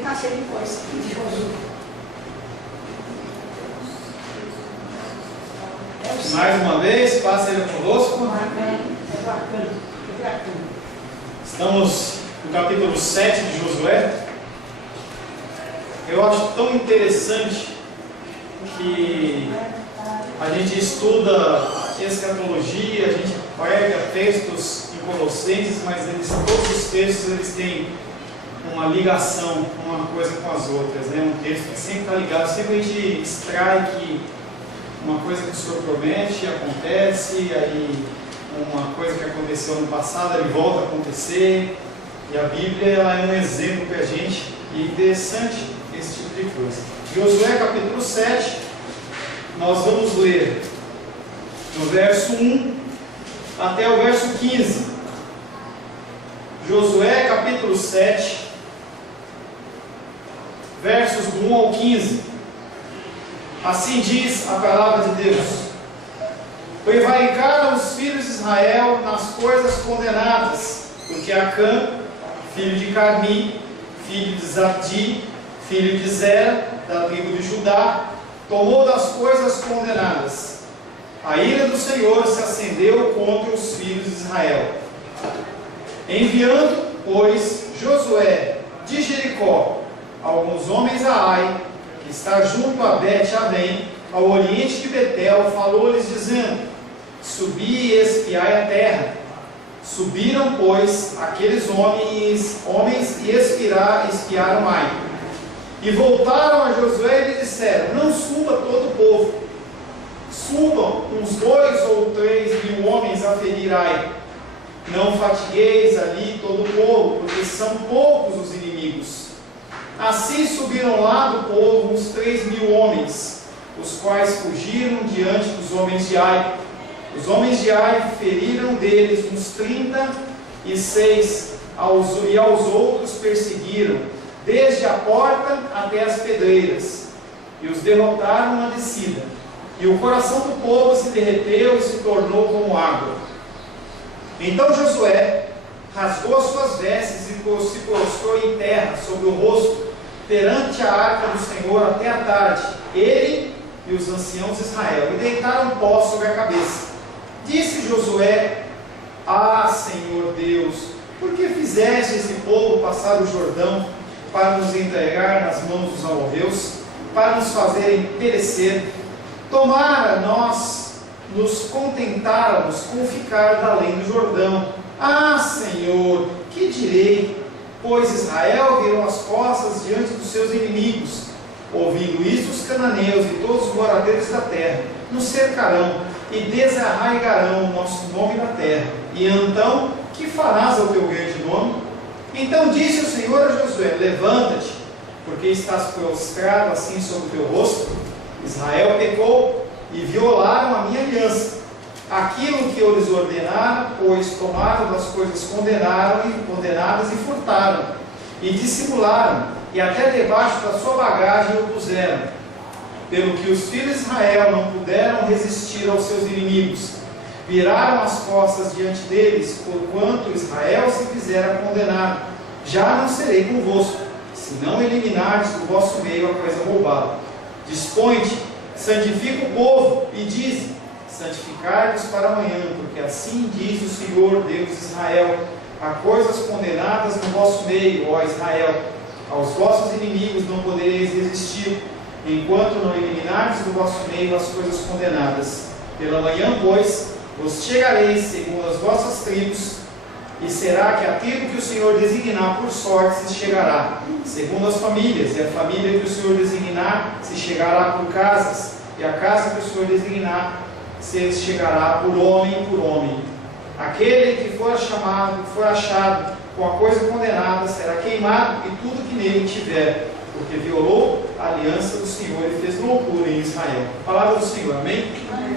Nascer depois de Josué. Mais uma vez, paz seja conosco. Estamos no capítulo 7 de Josué. Eu acho tão interessante que a gente estuda escatologia, a gente pega textos em Colossenses, mas todos os textos eles têm uma ligação uma coisa com as outras, né? Um texto que sempre está ligado, sempre a gente extrai que uma coisa que o Senhor promete acontece, aí uma coisa que aconteceu no passado ele volta a acontecer, e a Bíblia ela é um exemplo para a gente, e é interessante esse tipo de coisa. Josué capítulo 7, nós vamos ler no verso 1 até o verso 15. Josué capítulo 7, versos do 1 ao 15. Assim diz a palavra de Deus: prevaricaram os filhos de Israel nas coisas condenadas, porque Acã, filho de Carmi, filho de Zabdi, filho de Zera, da tribo de Judá, tomou das coisas condenadas. A ira do Senhor se acendeu contra os filhos de Israel. Enviando, pois, Josué de Jericó alguns homens a Ai, que está junto a Bet-Avém, ao oriente de Betel, falou-lhes dizendo: subi e espiai a terra. Subiram, pois, aqueles homens e espiaram Ai. E voltaram a Josué e lhe disseram: não suba todo o povo, subam uns 2 ou 3 mil homens a ferir Ai. Não fatigueis ali todo o povo, porque são poucos os inimigos. Assim subiram lá do povo uns 3 mil homens, os quais fugiram diante dos homens de Ai. Os homens de Ai feriram deles uns 36, e aos outros perseguiram, desde a porta até as pedreiras, e os derrotaram na descida. E o coração do povo se derreteu e se tornou como água. Então Josué rasgou as suas vestes e se prostrou em terra sobre o rosto perante a arca do Senhor até a tarde, ele e os anciãos de Israel, e deitaram pó sobre a cabeça. Disse Josué: ah, Senhor Deus, por que fizeste esse povo passar o Jordão para nos entregar nas mãos dos amorreus, para nos fazerem perecer? Tomara nós nos contentáramos com ficar da além do Jordão. Ah, Senhor, que direi? Pois Israel virou as costas diante dos seus inimigos. Ouvindo isso, os cananeus e todos os moradores da terra nos cercarão e desarraigarão o nosso nome na terra. E então, que farás ao teu grande nome? Então disse o Senhor a Josué: levanta-te, porque estás prostrado assim sobre o teu rosto. Israel pecou e violaram a minha aliança. Aquilo que eu lhes ordenara, pois tomaram das coisas condenadas e furtaram, e dissimularam, e até debaixo da sua bagagem o puseram. Pelo que os filhos de Israel não puderam resistir aos seus inimigos, viraram as costas diante deles, porquanto Israel se fizera condenado. Já não serei convosco, se não eliminardes do vosso meio a coisa roubada. Dispõe-te, santifica o povo, e dize: santificai-vos para amanhã, porque assim diz o Senhor Deus de Israel: há coisas condenadas no vosso meio, ó Israel. Aos vossos inimigos não podereis resistir, enquanto não eliminardes do vosso meio as coisas condenadas. Pela manhã, pois, vos chegareis segundo as vossas tribos, e será que a tribo que o Senhor designar por sorte se chegará, segundo as famílias, e a família que o Senhor designar se chegará por casas, e a casa que o Senhor designar se chegará por homem. Aquele que for achado com a coisa condenada será queimado, e tudo que nele tiver, porque violou a aliança do Senhor e fez loucura em Israel. Palavra do Senhor, amém? Amém.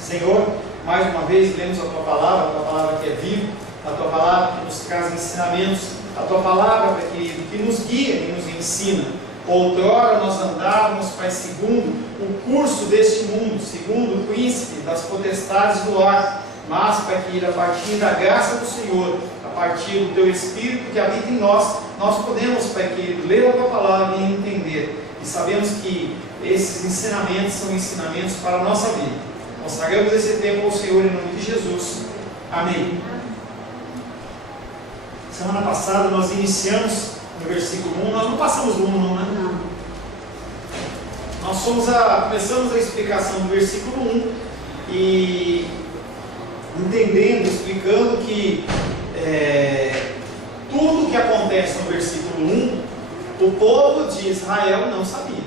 Senhor, mais uma vez lemos a tua palavra que é viva, a tua palavra que nos traz ensinamentos, a tua palavra que nos guia e nos ensina. Outrora nós andávamos, Pai, segundo o curso deste mundo, segundo o príncipe das potestades do ar, mas, Pai, que a partir da graça do Senhor, a partir do Teu Espírito que habita em nós, nós podemos, Pai querido, ler a Tua palavra e entender. E sabemos que esses ensinamentos são ensinamentos para a nossa vida. Consagramos esse tempo ao Senhor em nome de Jesus. Amém. Semana passada nós iniciamos no versículo 1, nós não passamos do 1 não, né? Não. Nós começamos a explicação do versículo 1 e entendendo, explicando que tudo que acontece no versículo 1, o povo de Israel não sabia.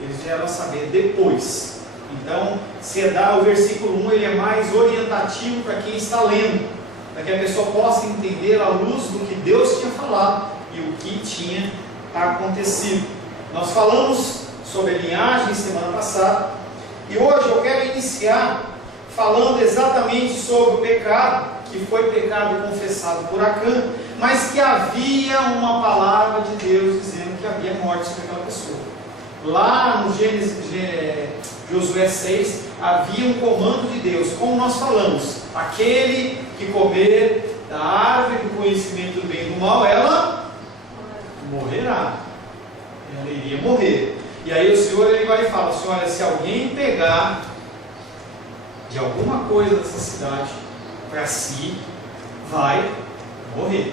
Eles vieram a saber depois. Então, o versículo 1 ele é mais orientativo para quem está lendo, para que a pessoa possa entender à luz do que Deus tinha falado e o que tinha acontecido. Nós falamos sobre a linhagem semana passada, e hoje eu quero iniciar falando exatamente sobre o pecado, que foi pecado confessado por Acã, mas que havia uma palavra de Deus dizendo que havia morte sobre aquela pessoa. Lá no Josué 6, havia um comando de Deus, como nós falamos: aquele que comer da árvore do conhecimento do bem e do mal, ela morrerá. Ela iria morrer. E aí o Senhor ele vai e fala assim: olha, se alguém pegar de alguma coisa dessa cidade para si, vai morrer.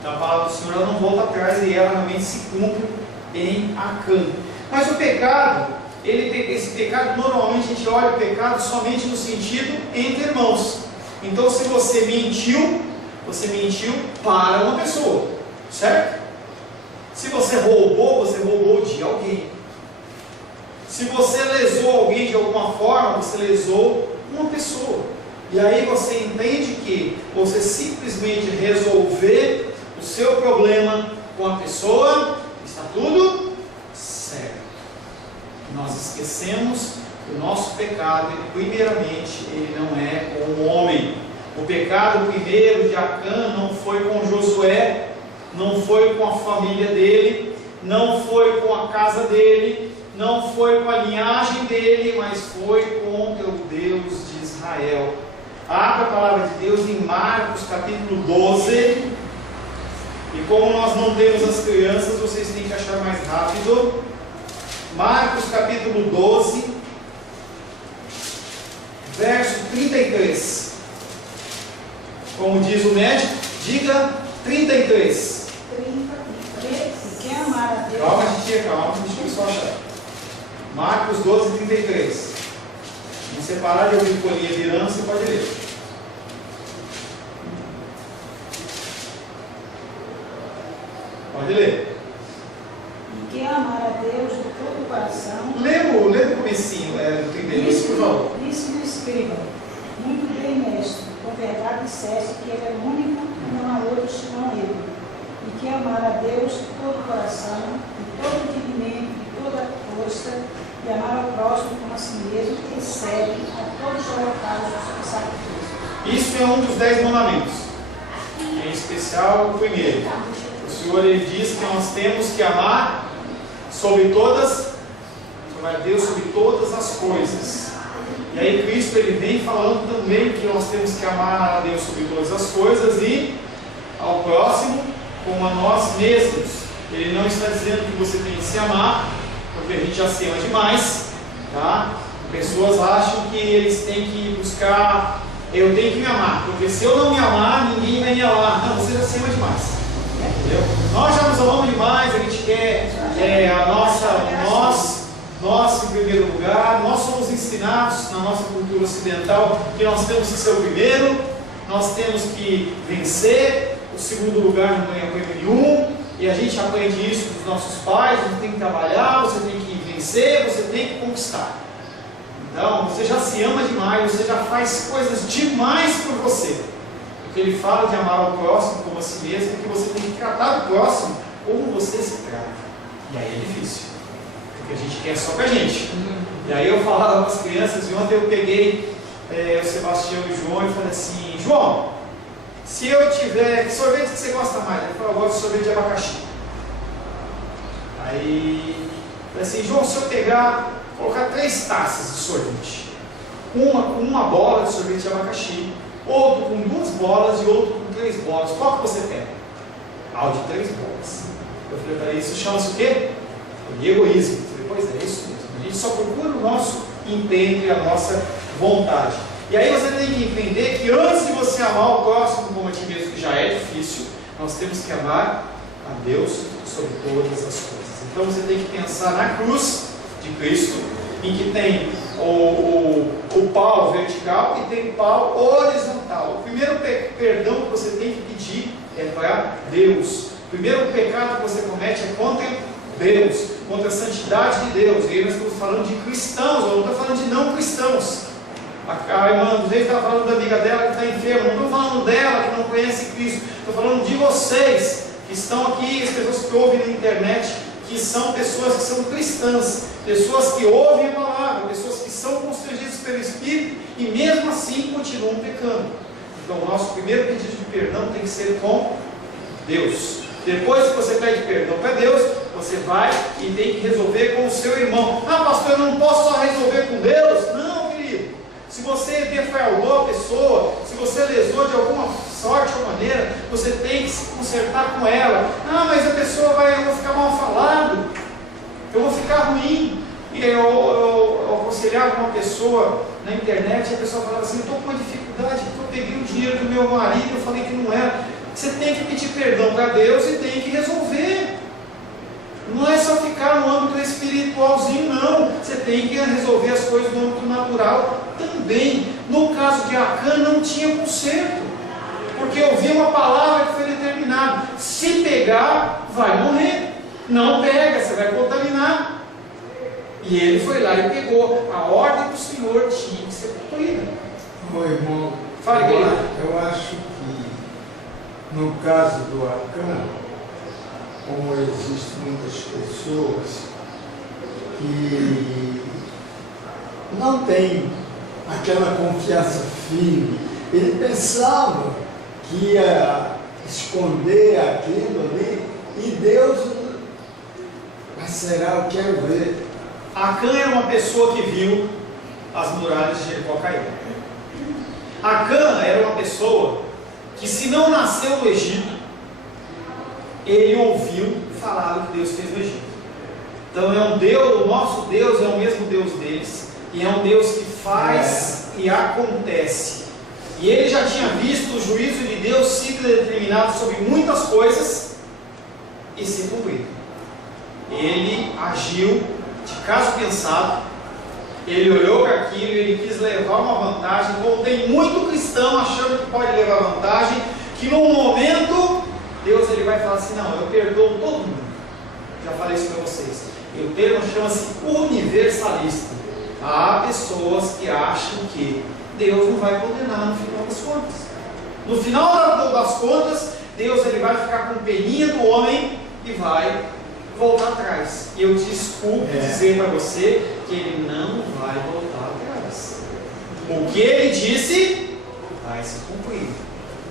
Então a palavra do Senhor ela não volta atrás e ela realmente se cumpre em Acã. Mas o pecado, esse pecado, normalmente a gente olha o pecado somente no sentido entre irmãos. Então se você mentiu para uma pessoa, certo? Se você roubou de alguém. Se você lesou alguém de alguma forma, você lesou uma pessoa. E aí você entende que você simplesmente resolver o seu problema com a pessoa, está tudo certo. Nós esquecemos que o nosso pecado, primeiramente, ele não é com o homem. O pecado primeiro de Acã não foi com Josué, não foi com a família dele, não foi com a casa dele, não foi com a linhagem dele, mas foi contra o Deus de Israel. Abra a palavra de Deus em Marcos capítulo 12. E como nós não temos as crianças, vocês têm que achar mais rápido. Marcos capítulo 12, verso 33. Como diz o médico, diga 33. 33. Quem amar a Deus. Calma, titia, calma, deixa eu só achar. Marcos 12, 33. Se você parar de ouvir folhinha virando, você pode ler. Pode ler. E quem amar a Deus de todo o coração. Lê o comecinho, do 32, por favor. Disse-lhe o escriba: muito bem, mestre, com verdade disseste que ele é o único e não há outro senão ele. E quem amar a Deus de todo o coração, de todo o entendimento, de toda a força, e amar ao próximo como a si mesmo, recebe a todos os holocaustos e sacrifícios. Isso é um dos 10 mandamentos. Em especial o primeiro. O Senhor ele diz que nós temos que amar amar a Deus sobre todas as coisas. E aí Cristo ele vem falando também que nós temos que amar a Deus sobre todas as coisas e ao próximo como a nós mesmos. Ele não está dizendo que você tem que se amar, porque a gente já se ama demais, tá? Pessoas acham que eles têm que buscar, eu tenho que me amar, porque se eu não me amar, ninguém vai me amar. Não, você já se ama demais, entendeu? Nós já nos amamos demais, a gente quer nós em primeiro lugar. Nós somos ensinados na nossa cultura ocidental que nós temos que ser o primeiro, nós temos que vencer, o segundo lugar não ganha prêmio nenhum. E a gente aprende isso dos nossos pais: você tem que trabalhar, você tem que vencer, você tem que conquistar. Então, você já se ama demais, você já faz coisas demais por você. Porque ele fala de amar ao próximo como a si mesmo, que você tem que tratar o próximo como você se trata. E aí é difícil, porque a gente quer só pra gente. E aí eu falava com as crianças, e ontem eu peguei o Sebastião e o João e falei assim: João, se eu tiver, que sorvete que você gosta mais? Ele falou: eu gosto de sorvete de abacaxi. Aí, falei assim: João, se eu colocar 3 taças de sorvete, uma bola de sorvete de abacaxi, outro com 2 bolas e outro com 3 bolas. Qual que você pega? Ah, o de 3 bolas. Eu falei para ele, isso chama-se o quê? Egoísmo. Eu falei, pois é, isso mesmo. A gente só procura o nosso empenho e a nossa vontade. E aí você tem que entender que antes de você amar o próximo como a ti mesmo, que já é difícil, nós temos que amar a Deus sobre todas as coisas. Então você tem que pensar na cruz de Cristo, em que tem o pau vertical e tem o pau horizontal. O primeiro perdão que você tem que pedir é para Deus. O primeiro pecado que você comete é contra Deus, contra a santidade de Deus. E aí nós estamos falando de cristãos, eu não estou falando de não cristãos. A irmã do Reis estava falando da amiga dela que está enferma, não estou falando dela que não conhece Cristo, estou falando de vocês que estão aqui, as pessoas que ouvem na internet, que são pessoas que são cristãs, pessoas que ouvem a palavra, pessoas que são constrangidas pelo Espírito e mesmo assim continuam pecando. Então o nosso primeiro pedido de perdão tem que ser com Deus. Depois que você pede perdão para Deus, você vai e tem que resolver com o seu irmão. Ah, pastor, eu não posso só resolver com Deus? Não, querido. Se você defraudou a pessoa, se você lesou de alguma sorte ou maneira, você tem que se consertar com ela. Ah, mas a pessoa eu vou ficar mal falado, eu vou ficar ruim. E eu aconselhava uma pessoa na internet, e a pessoa falava assim, eu estou com uma dificuldade, porque eu peguei o dinheiro do meu marido, eu falei que não era. Você tem que pedir perdão para Deus e tem que resolver. Não é só ficar no âmbito espiritualzinho, não. Você tem que resolver as coisas no âmbito natural também. No caso de Acã, não tinha conserto, porque eu vi uma palavra que foi determinada: se pegar, vai morrer. Não pega, você vai contaminar. E ele foi lá e pegou. A ordem do Senhor tinha que ser cumprida. Ô irmão, fale, querido. Eu acho que no caso do Acã, como existem muitas pessoas que não têm aquela confiança firme, ele pensava que ia esconder aquilo ali, e Deus, mas será? Eu quero ver. Acã era uma pessoa que viu as muralhas de Jericó cair. Acã era uma pessoa que, se não nasceu no Egito, ele ouviu falar do que Deus fez no Egito. Então é um Deus, o nosso Deus é o mesmo Deus deles, e é um Deus que faz e acontece. E ele já tinha visto o juízo de Deus sido determinado sobre muitas coisas e se cumprido. Ele agiu de caso pensado, ele olhou para aquilo e ele quis levar uma vantagem, como tem muito cristão achando que pode levar vantagem, que num momento Deus ele vai falar assim, não, eu perdoo todo mundo. Já falei isso para vocês. E o termo chama-se universalista. Há pessoas que acham que Deus não vai condenar no final das contas. No final das contas, Deus ele vai ficar com peninha do homem e vai voltar atrás. E eu desculpo dizer para você que ele não vai voltar atrás. O que ele disse vai se cumprir.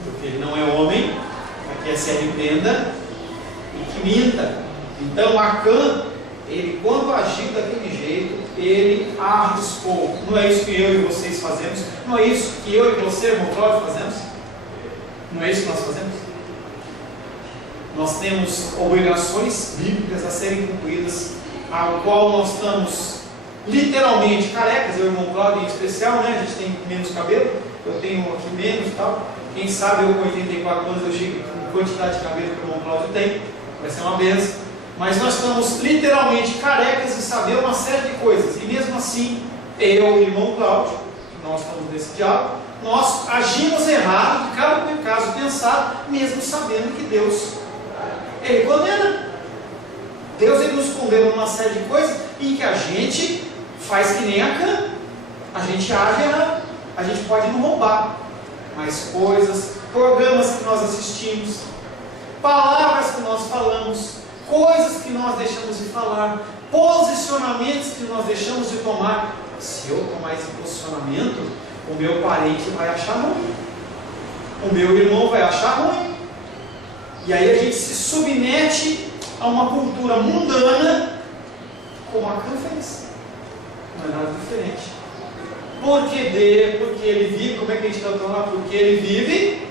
Porque ele não é homem para que se arrependa e que minta. Então Acã, ele quando agiu daquele jeito, ele arriscou. Não é isso que eu e vocês fazemos? Não é isso que eu e você, irmão Cláudio, fazemos? Não é isso que nós fazemos? Nós temos obrigações bíblicas a serem cumpridas, ao qual nós estamos literalmente carecas, eu e o irmão Cláudio em especial, né? A gente tem menos cabelo, eu tenho aqui menos e tal. Quem sabe eu com 84 anos eu chego com quantidade de cabelo que o irmão Cláudio tem, vai ser uma benção. Mas nós estamos literalmente carecas de saber uma série de coisas, e mesmo assim, eu e o irmão Cláudio, nós estamos nesse diálogo, nós agimos errado, de cada caso pensado, mesmo sabendo que Deus ele condena. Deus ele nos condena numa série de coisas em que a gente faz que nem Acã. A gente age errado. A gente pode não roubar, mas coisas, programas que nós assistimos, palavras que nós falamos, coisas que nós deixamos de falar, posicionamentos que nós deixamos de tomar. Se eu tomar esse posicionamento, o meu parente vai achar ruim, o meu irmão vai achar ruim. E aí a gente se submete a uma cultura mundana, como Acã fez. Não é nada diferente. porque ele vive. Como é que a gente cantou lá? Porque ele vive,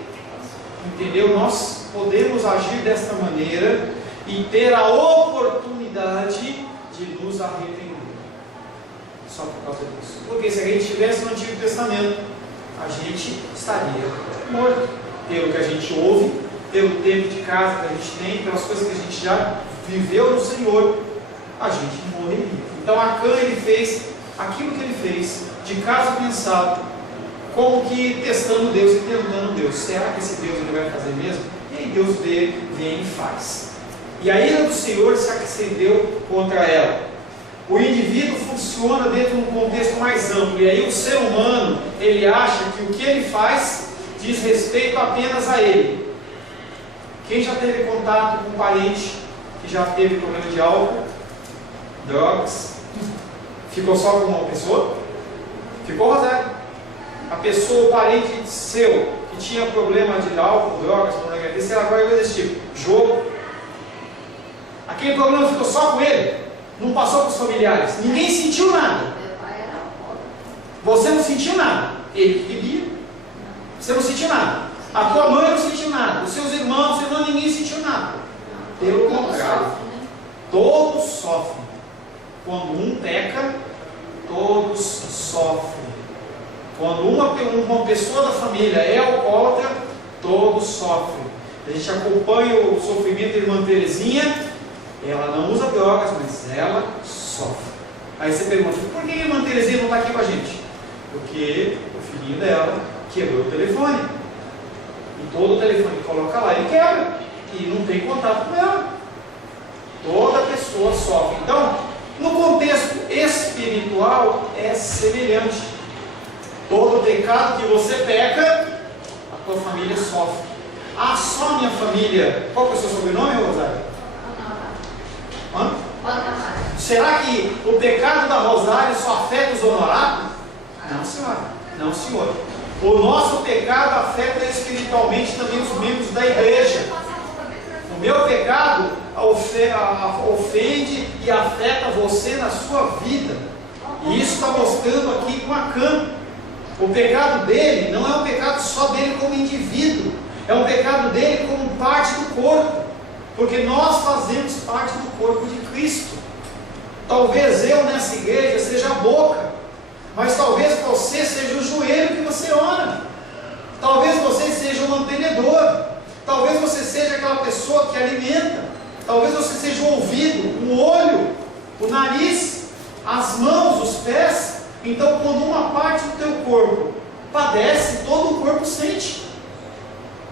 entendeu? Nós podemos agir desta maneira e ter a oportunidade de nos arrepender, só por causa disso. Porque se a gente estivesse no Antigo Testamento, a gente estaria morto, pelo que a gente ouve, pelo tempo de casa que a gente tem, pelas coisas que a gente já viveu no Senhor, a gente morreria. Então Acã, ele fez aquilo que ele fez, de caso pensado, como que testando Deus e tentando Deus. Será que esse Deus ele vai fazer mesmo? E aí Deus vem e faz. E a ira do Senhor se acendeu contra ela. O indivíduo funciona dentro de um contexto mais amplo, e aí o ser humano, ele acha que o que ele faz diz respeito apenas a ele. Quem já teve contato com um parente que já teve problema de álcool, drogas, ficou só com uma pessoa? Ficou, Rosário? A pessoa, o parente seu, que tinha problema de álcool, drogas, pornografia, ela agora desse tipo, jogo. Aquele problema ficou só com ele. Não passou para os familiares. Ninguém sentiu nada. Você não sentiu nada. Ele que bebia. Você não sentiu nada. A tua mãe não sentiu nada. Os seus irmãos, ninguém sentiu nada. Pelo contrário, todos sofrem. Quando um peca, todos sofrem. Quando uma pessoa da família é alcoólatra, todos sofrem. A gente acompanha o sofrimento da irmã Terezinha. Ela não usa drogas, mas ela sofre. Aí você pergunta, por que a irmã Terezinha não está aqui com a gente? Porque o filhinho dela quebrou o telefone. E todo o telefone que coloca lá, ele quebra. E não tem contato com ela. Toda pessoa sofre. Então, no contexto espiritual, é semelhante. Todo pecado que você peca, a tua família sofre. Ah, só minha família. Qual que é o seu sobrenome, Rosário? Hã? Será que o pecado da Rosário só afeta os honorados? Não, senhora. Não, senhor. O nosso pecado afeta espiritualmente também os membros da igreja. O meu pecado ofende e afeta você na sua vida. E isso está mostrando aqui com Acã. O pecado dele não é um pecado só dele como indivíduo. É um pecado dele como parte do corpo. Porque nós fazemos parte do corpo de Cristo. Talvez eu nessa igreja seja a boca, mas talvez você seja o joelho que você ora. Talvez você seja o mantenedor. Talvez você seja aquela pessoa que alimenta. Talvez você seja o ouvido, o olho, o nariz, as mãos, os pés. Então, quando uma parte do teu corpo padece, todo o corpo sente.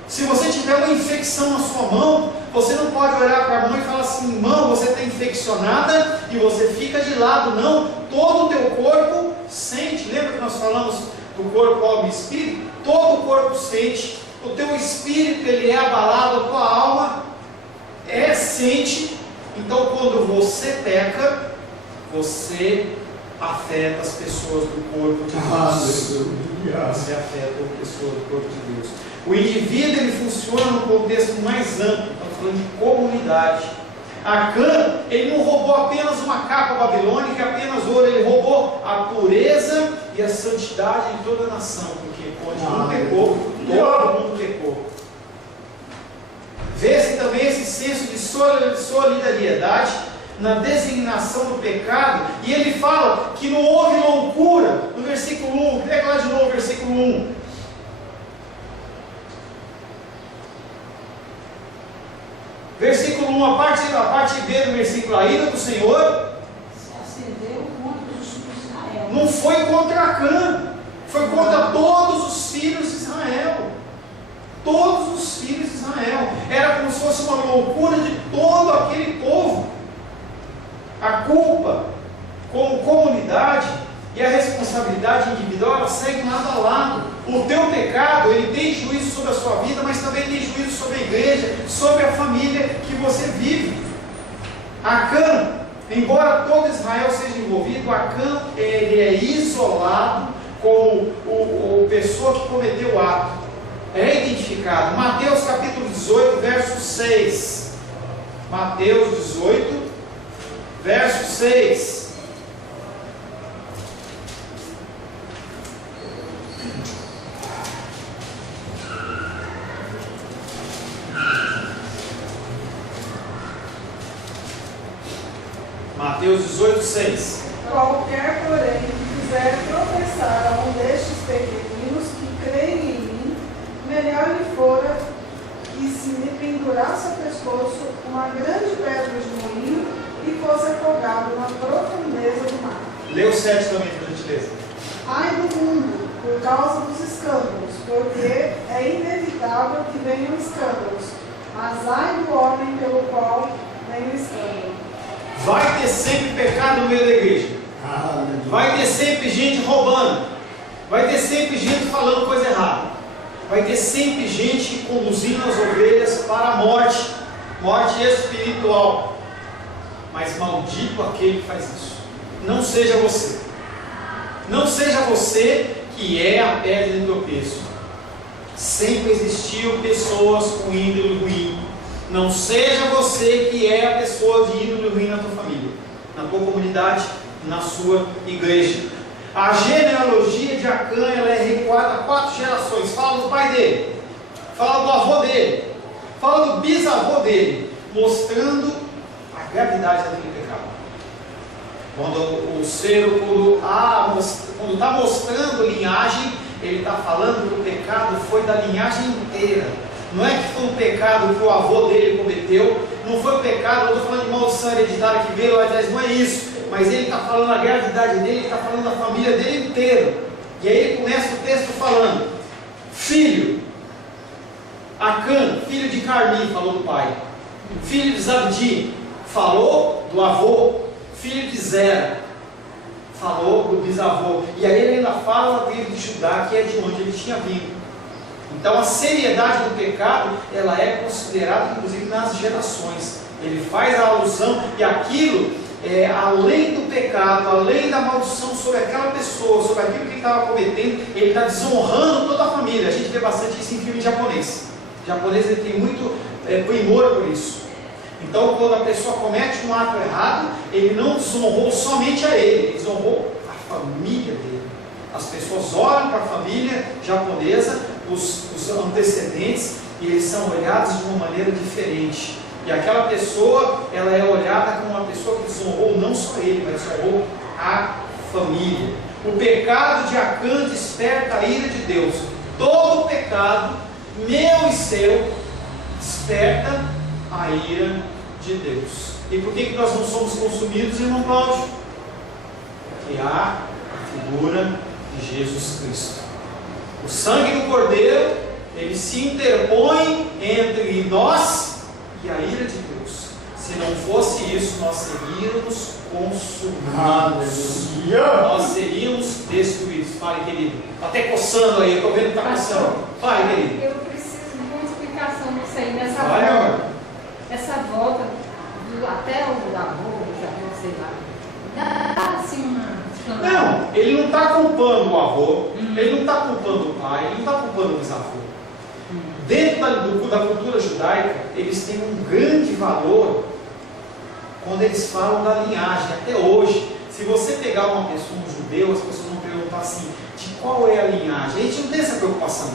Se você tiver uma infecção na sua mão, você não pode olhar para a mão e falar assim, mão, você está infeccionada e você fica de lado. Não, todo o teu corpo sente. Lembra que nós falamos do corpo, alma e espírito? Todo o corpo sente. O teu espírito, ele é abalado, a tua alma sente. Então, quando você peca, você afeta as pessoas do corpo de Deus. Você afeta as pessoas do corpo de Deus. O indivíduo, ele funciona num contexto mais amplo. Estamos falando de comunidade. Acã, ele não roubou apenas uma capa babilônica, apenas ouro. Ele roubou a pureza e a santidade de toda a nação. Porque onde um pecou, todo mundo pecou. Vê-se também esse senso de solidariedade na designação do pecado. E ele fala que não houve loucura. No versículo 1, pega lá de novo o versículo 1. Versículo 1, a parte B do versículo, a ira do Senhor se acendeu contra os filhos de Israel. Não foi contra Acã, foi contra todos os filhos de Israel. Todos os filhos de Israel. Era como se fosse uma loucura de todo aquele povo. A culpa como comunidade e a responsabilidade individual, ela segue lado a lado. O teu pecado, ele tem juízo sobre a sua vida, mas também tem juízo sobre a igreja, sobre a família que você vive. Acã, embora todo Israel seja envolvido, Acã, ele é isolado como a pessoa que cometeu o ato. É identificado. Mateus capítulo 18, verso 6. Mateus 18, verso 6. Mateus 18:6. Qualquer, porém, que quiser tropeçar a um destes pequeninos que creem em mim, melhor lhe fora que se lhe pendurasse ao pescoço uma grande pedra de moinho e fosse afogado na profundeza do mar. Lê o 7 também, por gentileza. Ai do mundo, por causa dos escândalos, porque é inevitável que venham escândalos, mas ai do homem pelo qual vem o escândalo. Vai ter sempre pecado no meio da igreja. Vai ter sempre gente roubando. Vai ter sempre gente falando coisa errada. Vai ter sempre gente conduzindo as ovelhas para a morte. Morte espiritual. Mas maldito aquele que faz isso. Não seja você. Não seja você que é a pedra de tropeço. Sempre existiu pessoas com índole ruim. Não seja você que é a pessoa de índole ruim na tua família, na tua comunidade, na sua igreja. A genealogia de Acã, ela é recuada a 4 gerações. Fala do pai dele, fala do avô dele, fala do bisavô dele, mostrando a gravidade daquele pecado. Quando o ser, quando está mostrando linhagem, ele está falando que o pecado foi da linhagem inteira. Não é que foi um pecado que o avô dele cometeu, não foi um pecado, eu estou falando de maldição hereditária que veio lá atrás, não é isso, mas ele está falando a gravidade dele, ele está falando da família dele inteira. E aí ele começa o texto falando: filho, Acã, filho de Carmi, falou do pai, filho de Zabdi, falou do avô, filho de Zera, falou do bisavô, e aí ele ainda fala da tribo de Judá, que é de onde ele tinha vindo. Então a seriedade do pecado, ela é considerada inclusive nas gerações. Ele faz a alusão, e aquilo, além do pecado, além da maldição sobre aquela pessoa, sobre aquilo que ele estava cometendo, ele está desonrando toda a família. A gente vê bastante isso em filme japonês. O japonês, ele tem muito primor por isso. Então quando a pessoa comete um ato errado, ele não desonrou somente a ele, ele desonrou a família dele. As pessoas olham para a família japonesa, os antecedentes, e eles são olhados de uma maneira diferente. E aquela pessoa, ela é olhada como uma pessoa que desonrou não só ele, mas desonrou a família. O pecado de Acã desperta a ira de Deus. Todo pecado, meu e seu, desperta a ira de Deus. E por que nós não somos consumidos, irmão Cláudio? Porque há a figura de Jesus Cristo. O sangue do Cordeiro, ele se interpõe entre nós e a ira de Deus. Se não fosse isso, nós seríamos consumidos. Nós seríamos destruídos. Fale, querido. Até coçando aí, eu estou vendo que está coçando. Fale, querido. Eu preciso de uma explicação disso aí, nessa Vai, volta. amor. Essa volta até o avô, sei lá. Dá assim uma. Não, ele não está culpando o avô, ele não está culpando o pai, ele não está culpando o bisavô. Dentro da cultura judaica, eles têm um grande valor quando eles falam da linhagem. Até hoje, se você pegar uma pessoa, um judeu, as pessoas vão perguntar assim: de qual é a linhagem? A gente não tem essa preocupação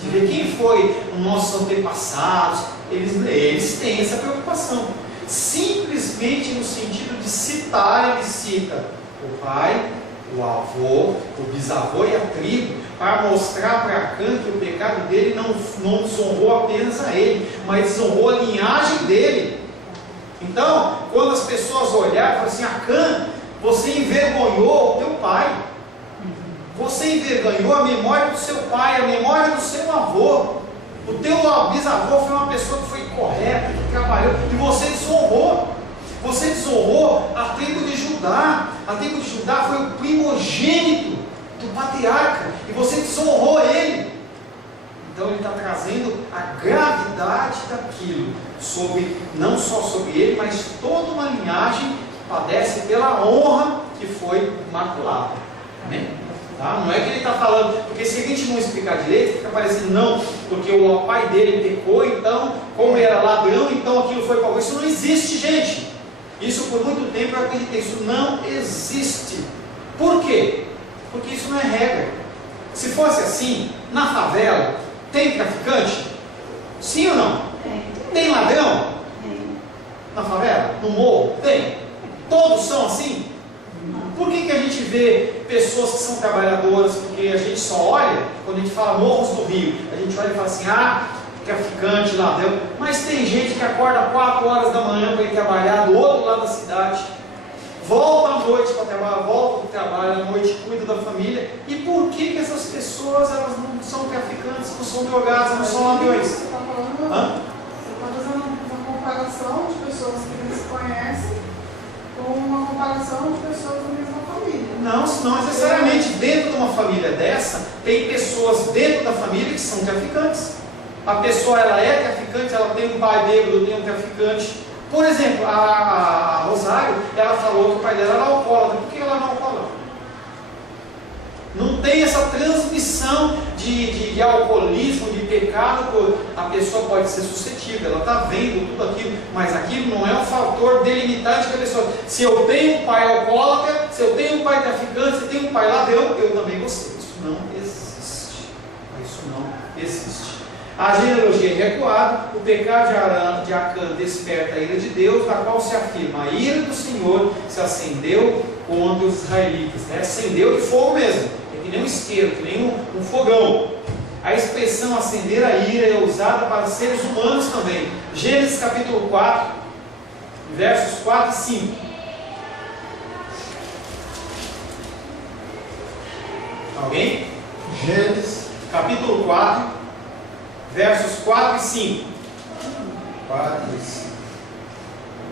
de ver quem foi os nossos antepassados. Eles têm essa preocupação. Simplesmente no sentido de citar, ele cita o pai, o avô, o bisavô e a tribo, para mostrar para Acã que o pecado dele não desonrou apenas a ele, mas desonrou a linhagem dele. Então, quando as pessoas olharem e falam assim: Acã, você envergonhou o teu pai, você envergonhou a memória do seu pai, a memória do seu avô. O teu bisavô foi uma pessoa que foi correta, que trabalhou, e você desonrou. Você desonrou a tribo de Judá. A tribo de Judá foi o primogênito do patriarca, e você desonrou ele. Então ele está trazendo a gravidade daquilo, não só sobre ele, mas toda uma linhagem que padece pela honra que foi maculada. Amém? Tá? Não é que ele está falando, porque se a gente não explicar direito, fica parecendo não, porque o pai dele pecou, então, como era ladrão, então aquilo foi para. Isso não existe, gente. Isso por muito tempo eu acreditei, isso não existe. Por quê? Porque isso não é regra. Se fosse assim, na favela, tem traficante? Sim ou não? Tem ladrão? Na favela? No morro? Tem. Todos são assim? Por que a gente vê pessoas que são trabalhadoras? Porque a gente só olha, quando a gente fala Morros do Rio, a gente olha e fala assim, traficante, ladrão. Mas tem gente que acorda 4 horas da manhã para ir trabalhar do outro lado da cidade, volta à noite para trabalhar, volta do trabalho à noite, cuida da família. E por que essas pessoas elas não são traficantes, não são drogadas, não são ladrões? Você está fazendo uma comparação de pessoas que não se conhecem com uma comparação de pessoas da mesma família. Não necessariamente. Dentro de uma família dessa, tem pessoas dentro da família que são traficantes. A pessoa ela é traficante, ela tem um pai bêbado, tem um traficante. Por exemplo, a Rosário, ela falou que o pai dela era alcoólatra. Por que ela não é alcoólatra? Não tem essa transmissão de alcoolismo, de pecado. A pessoa pode ser suscetível, ela está vendo tudo aquilo, mas aquilo não é um fator delimitante da pessoa. Se eu tenho um pai alcoólatra, se eu tenho um pai traficante, se eu tenho um pai ladrão, eu também vou ser. Isso não existe. Isso não existe. A genealogia é recuada, o pecado de Acã desperta a ira de Deus, na qual se afirma: a ira do Senhor se acendeu contra os israelitas. Acendeu de fogo mesmo, que nem um isqueiro, que nem um fogão. A expressão acender a ira é usada para seres humanos também. Gênesis capítulo 4, versos 4 e 5. Alguém? Gênesis capítulo 4, versos 4 e 5. 4 e 5.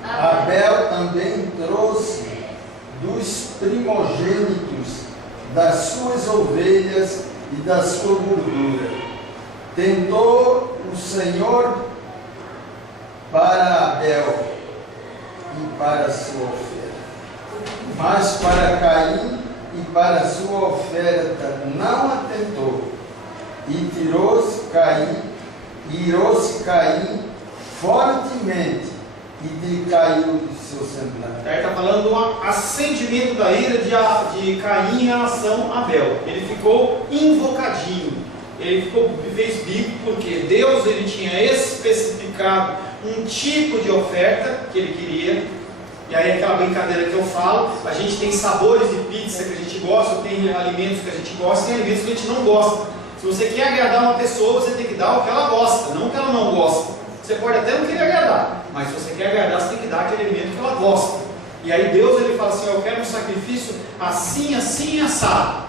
Abel também trouxe dos primogênitos das suas ovelhas e da sua gordura. Tentou o Senhor para Abel e para a sua oferta, mas para Caim e para a sua oferta não atentou. E irou-se Caim fortemente e decaiu do seu semblante. Aí está falando do acendimento da ira de Caim em relação a Abel. Ele ficou invocadinho, ele fez bico, porque Deus ele tinha especificado um tipo de oferta que ele queria. E aí aquela brincadeira que eu falo, a gente tem sabores de pizza que a gente gosta, tem alimentos que a gente gosta, tem alimentos que a gente não gosta. Se você quer agradar uma pessoa, você tem que dar o que ela gosta, não o que ela não gosta. Você pode até não querer agradar, mas se você quer agradar, você tem que dar aquele alimento que ela gosta. E aí Deus ele fala assim: eu quero um sacrifício assim, assim e assado.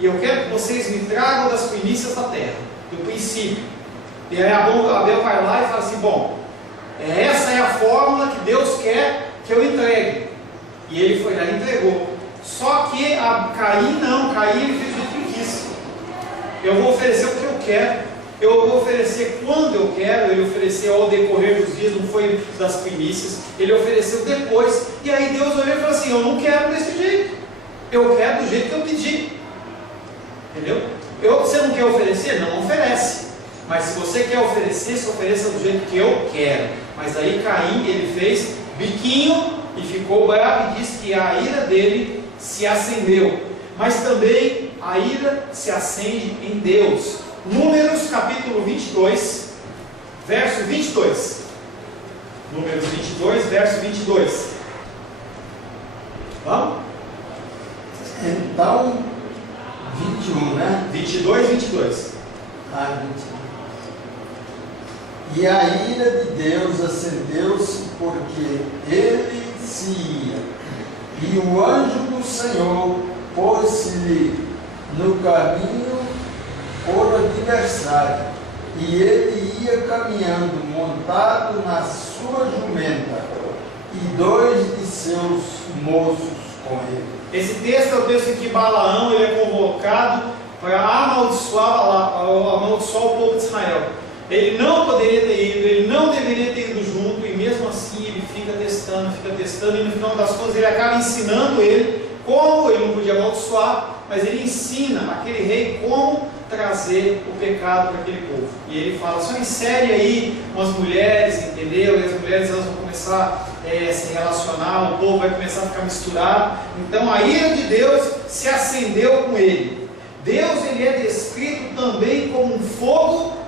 E eu quero que vocês me tragam das primícias da terra, do princípio. E aí Abel vai lá e fala assim: bom, essa é a fórmula que Deus quer que eu entregue. E ele foi lá e entregou. Só que a Caim não, Caim ele fez o que ele quis. Eu vou oferecer o que eu quero. Eu vou oferecer quando eu quero. Ele ofereceu ao decorrer dos dias, não foi das primícias. Ele ofereceu depois. E aí Deus olhou e falou assim: eu não quero desse jeito. Eu quero do jeito que eu pedi. Entendeu? Você não quer oferecer? Não oferece. Mas se você quer oferecer, se ofereça do jeito que eu quero. Mas aí Caim, ele fez biquinho e ficou bravo e disse que a ira dele se acendeu. Mas também a ira se acende em Deus. Números capítulo 22, verso 22. Números 22, verso 22. Vamos? Então, 21, né? 22, 22. 21. E a ira de Deus acendeu-se porque ele se ia. E o anjo do Senhor pôs-se-lhe no caminho por adversário, e ele ia caminhando montado na sua jumenta, e 2 de seus moços com ele. Esse texto é o texto em que Balaão ele é convocado para amaldiçoar o povo de Israel. Ele não poderia ter ido, ele não deveria ter ido junto, e mesmo assim ele fica testando, e no final das contas ele acaba ensinando ele como ele não podia amaldiçoar, mas ele ensina aquele rei como trazer o pecado para aquele povo. E ele fala: só insere aí umas mulheres, entendeu? E as mulheres elas vão começar a se relacionar, o povo vai começar a ficar misturado. Então a ira de Deus se acendeu com ele. Deus ele é descrito também como um fogo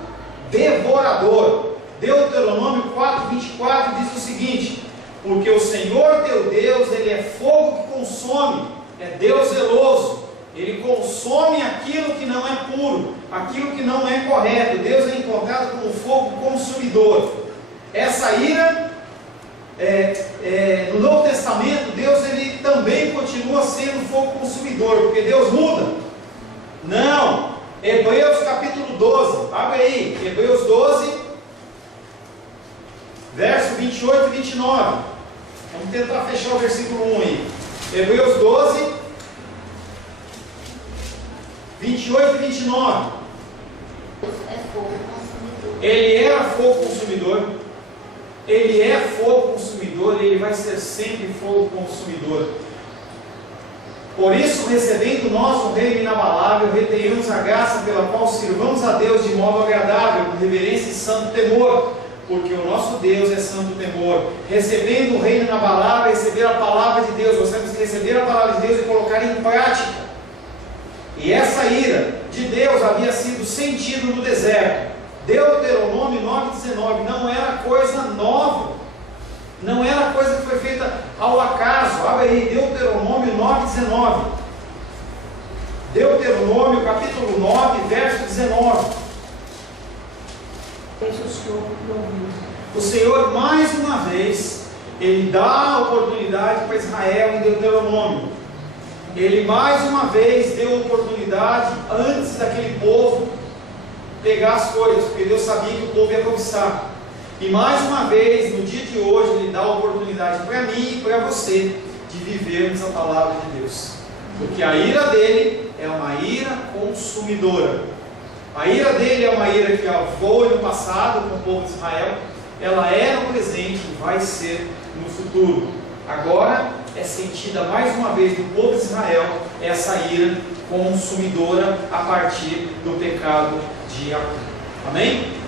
devorador. Deuteronômio 4:24 diz o seguinte: porque o Senhor teu Deus, Ele é fogo que consome, é Deus zeloso, Ele consome aquilo que não é puro, aquilo que não é correto. Deus é encontrado como fogo consumidor. Essa ira, no Novo Testamento, Deus ele também continua sendo fogo consumidor, porque Deus muda? Não. Hebreus capítulo 12, abre aí, Hebreus 12, verso 28 e 29. Vamos tentar fechar o versículo 1 aí. Hebreus 12, 28 e 29. É fogo consumidor. Ele era fogo consumidor. Ele é fogo consumidor e ele vai ser sempre fogo consumidor. Por isso, recebendo nós um reino inabalável, retenhamos a graça pela qual sirvamos a Deus de modo agradável, com reverência e santo temor, porque o nosso Deus é santo temor. Recebendo o reino inabalável, receber a palavra de Deus. Nós temos que receber a palavra de Deus e colocar em prática. E essa ira de Deus havia sido sentida no deserto. Deuteronômio 9,19 não era coisa nova, não era coisa que foi feita ao acaso. Abre aí, Deuteronômio 9,19. Deuteronômio capítulo 9, verso 19. O Senhor, mais uma vez, Ele dá a oportunidade para Israel em Deuteronômio. Ele mais uma vez deu oportunidade antes daquele povo pegar as coisas, porque Deus sabia que o povo ia cobiçar. E mais uma vez, no dia de hoje, Ele dá a oportunidade para mim e para você de vivermos a palavra de Deus. Porque a ira dele é uma ira consumidora. A ira dele é uma ira que foi no passado com o povo de Israel, ela é no presente e vai ser no futuro. Agora é sentida mais uma vez no povo de Israel essa ira consumidora a partir do pecado de Jacó. Amém?